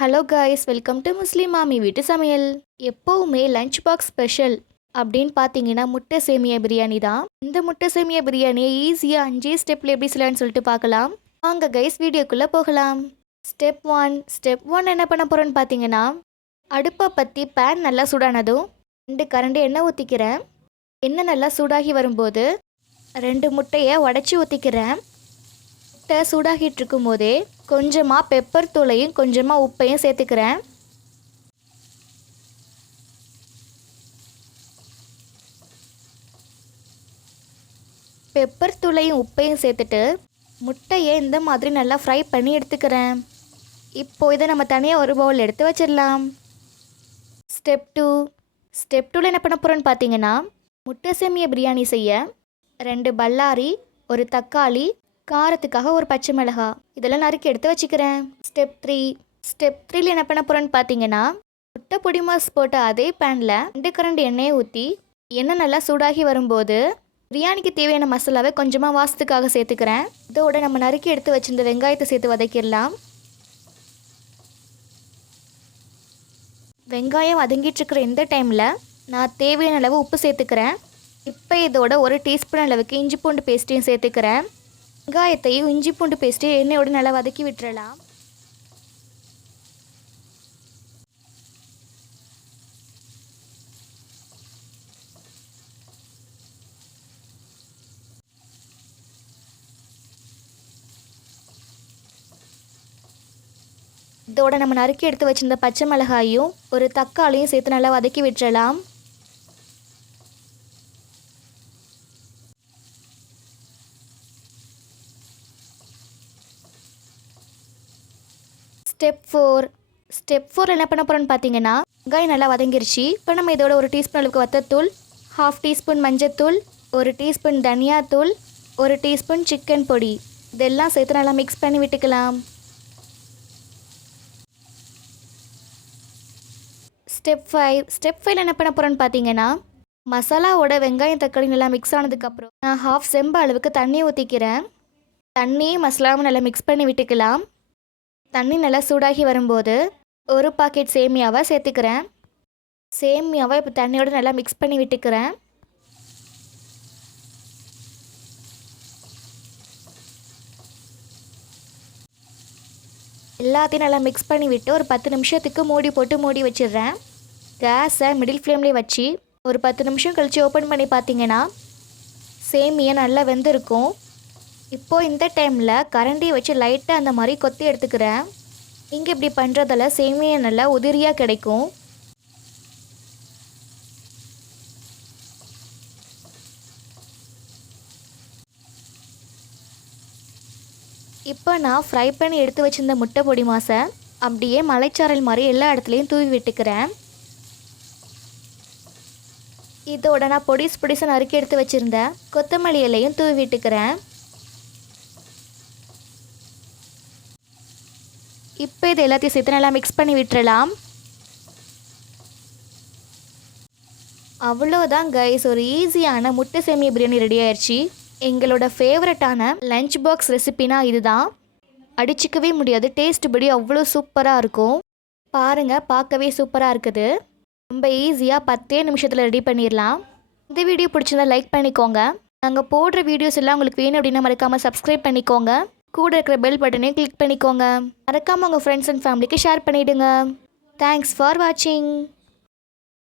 Hello guys, welcome to முஸ்லீம் மாமி வீட்டு சமையல். எப்போவுமே லஞ்ச் பாக்ஸ் ஸ்பெஷல் அப்படின்னு பார்த்தீங்கன்னா முட்டை சேமியா பிரியாணி தான். இந்த முட்டை சேமியா பிரியாணியை ஈஸியாக 5 ஸ்டெப்பில் எப்படி செய்யலாம்னு சொல்லிட்டு பார்க்கலாம். வாங்க கைஸ், வீடியோக்குள்ளே போகலாம். ஸ்டெப் ஒன் என்ன பண்ண போகிறோன்னு பார்த்தீங்கன்னா, அடுப்பை பற்றி பேன் நல்லா சூடானதும் 2 கரண்டி எண்ணெய் ஊற்றிக்கிறேன். எண்ணெய் நல்லா சூடாகி வரும்போது 2 முட்டையை உடச்சி ஊற்றிக்கிறேன். முட்டை சூடாகிட்டு இருக்கும் போதே கொஞ்சமாக பெப்பர் தூளையும் கொஞ்சமாக உப்பையும் சேர்த்துக்கிறேன். பெப்பர் தூளையும் உப்பையும் சேர்த்துட்டு முட்டையை இந்த மாதிரி நல்லா ஃப்ரை பண்ணி எடுத்துக்கிறேன். இப்போ இதை நம்ம தனியாக ஒரு பவுல் எடுத்து வச்சிடலாம். ஸ்டெப் டூவில் என்ன பண்ண போகிறோன்னு பார்த்தீங்கன்னா, முட்டை சேமியா பிரியாணி செய்ய 2 பல்லாரி, ஒரு தக்காளி, காரத்துக்காக ஒரு பச்சை மிளகாய் இதெல்லாம் நறுக்கி எடுத்து வச்சுக்கிறேன். ஸ்டெப் த்ரீல என்ன பண்ண போகிறேன்னு பார்த்தீங்கன்னா, முட்டை பொடி மாஸ் போட்ட அதே பேனில் 2 கரண்டி எண்ணெயை ஊற்றி எண்ணெய் நல்லா சூடாகி வரும்போது பிரியாணிக்கு தேவையான மசாலாவை கொஞ்சமாக வாசத்துக்காக சேர்த்துக்கிறேன். இதோட நம்ம நறுக்கி எடுத்து வச்சிருந்த வெங்காயத்தை சேர்த்து வதக்கிடலாம். வெங்காயம் வதங்கிட்டு இருக்கிற இந்த டைமில் நான் தேவையான அளவு உப்பு சேர்த்துக்கிறேன். இப்போ இதோட 1 டீஸ்பூன் அளவுக்கு இஞ்சி பூண்டு பேஸ்ட்டையும் சேர்த்துக்கிறேன். வெங்காயத்தையும் இஞ்சி பூண்டு பேஸ்ட்டையும் எண்ணெயோடு நல்லா வதக்கி விட்டுறலாம். இதோட நம்ம நறுக்கி எடுத்து வச்சிருந்த பச்சை மிளகாயும் ஒரு தக்காளியும் சேர்த்து நல்லா வதக்கி விட்டுறலாம். ஸ்டெப் ஃபோர் என்ன பண்ண போகிறோன்னு பார்த்தீங்கன்னா, வெங்காயம் நல்லா வதங்கிருச்சு. இப்போ நம்ம இதோட 1 டீஸ்பூன் அளவுக்கு வத்தத்தூள், 1/2 டீஸ்பூன் மஞ்சத்தூள், 1 டீஸ்பூன் தனியாத்தூள், 1 டீஸ்பூன் சிக்கன் பொடி இதெல்லாம் சேர்த்து நல்லா மிக்ஸ் பண்ணி விட்டுக்கலாம். ஸ்டெப் ஃபைவ்ல என்ன பண்ண போகிறோன்னு பார்த்தீங்கன்னா, மசாலாவோட வெங்காயம் தக்காளி நல்லா மிக்ஸ் ஆனதுக்கப்புறம் நான் 1/2 செம்பு அளவுக்கு தண்ணி ஊற்றிக்கிறேன். தண்ணியும் மசாலாவும் நல்லா மிக்ஸ் பண்ணி விட்டுக்கலாம். தண்ணி நல்லா சூடாகி வரும்போது 1 பாக்கெட் சேமியாவை சேர்த்துக்கிறேன். சேமியாவை இப்போ தண்ணியோடு நல்லா மிக்ஸ் பண்ணி விட்டுக்கிறேன். எல்லாத்தையும் நல்லா மிக்ஸ் பண்ணி விட்டு ஒரு 10 நிமிஷத்துக்கு மூடி போட்டு மூடி வச்சிடுறேன். கேஸை மிடில் ஃப்ளேம்லேயே வச்சு ஒரு 10 நிமிஷம் கழித்து ஓப்பன் பண்ணி பார்த்தீங்கன்னா சேமியா நல்லா வெந்திருக்கும். இப்போது இந்த டைமில் கரண்டியை வச்சு லைட்டாக அந்த மாதிரி கொத்தி எடுத்துக்கிறேன். நீங்கள் இப்படி பண்ணுறதால சேமியா நல்லா உதிரியாக கிடைக்கும். இப்போ நான் ஃப்ரை பண்ணி எடுத்து வச்சிருந்த முட்டை பொடி மாசை அப்படியே மலைச்சாரல் மாதிரி எல்லா இடத்துலையும் தூவி விட்டுக்கிறேன். இதோட நான் பொடிசை நறுக்கி எடுத்து வச்சுருந்த கொத்தமல்லி இலையும் தூவி விட்டுக்கிறேன். இப்போ இது எல்லாத்தையும் சேர்த்து நல்லா மிக்ஸ் பண்ணி விட்டுறலாம். அவ்வளோதான் கைஸ், ஒரு ஈஸியான முட்டை சேமியா பிரியாணி ரெடி ஆயிடுச்சு. எங்களோட ஃபேவரட்டான லஞ்ச் பாக்ஸ் ரெசிபினா இதுதான். அடிச்சிக்கவே முடியாது, டேஸ்ட் படி அவ்வளோ சூப்பராக இருக்கும். பாருங்கள், பார்க்கவே சூப்பராக இருக்குது. ரொம்ப ஈஸியாக 10 நிமிஷத்தில் ரெடி பண்ணிடலாம். இந்த வீடியோ பிடிச்சிருந்தா லைக் பண்ணிக்கோங்க. நாங்கள் போடுற வீடியோஸ் எல்லாம் உங்களுக்கு வேணும் அப்படின்னா மறக்காமல் சப்ஸ்கிரைப் பண்ணிக்கோங்க. கூட இருக்கிற பெல் பட்டனையும் கிளிக் பண்ணிக்கோங்க. மறக்காமல் உங்கள் ஃப்ரெண்ட்ஸ் அண்ட் ஃபேமிலிக்கு ஷேர் பண்ணிவிடுங்க. தேங்க்ஸ் ஃபார் வாட்சிங்.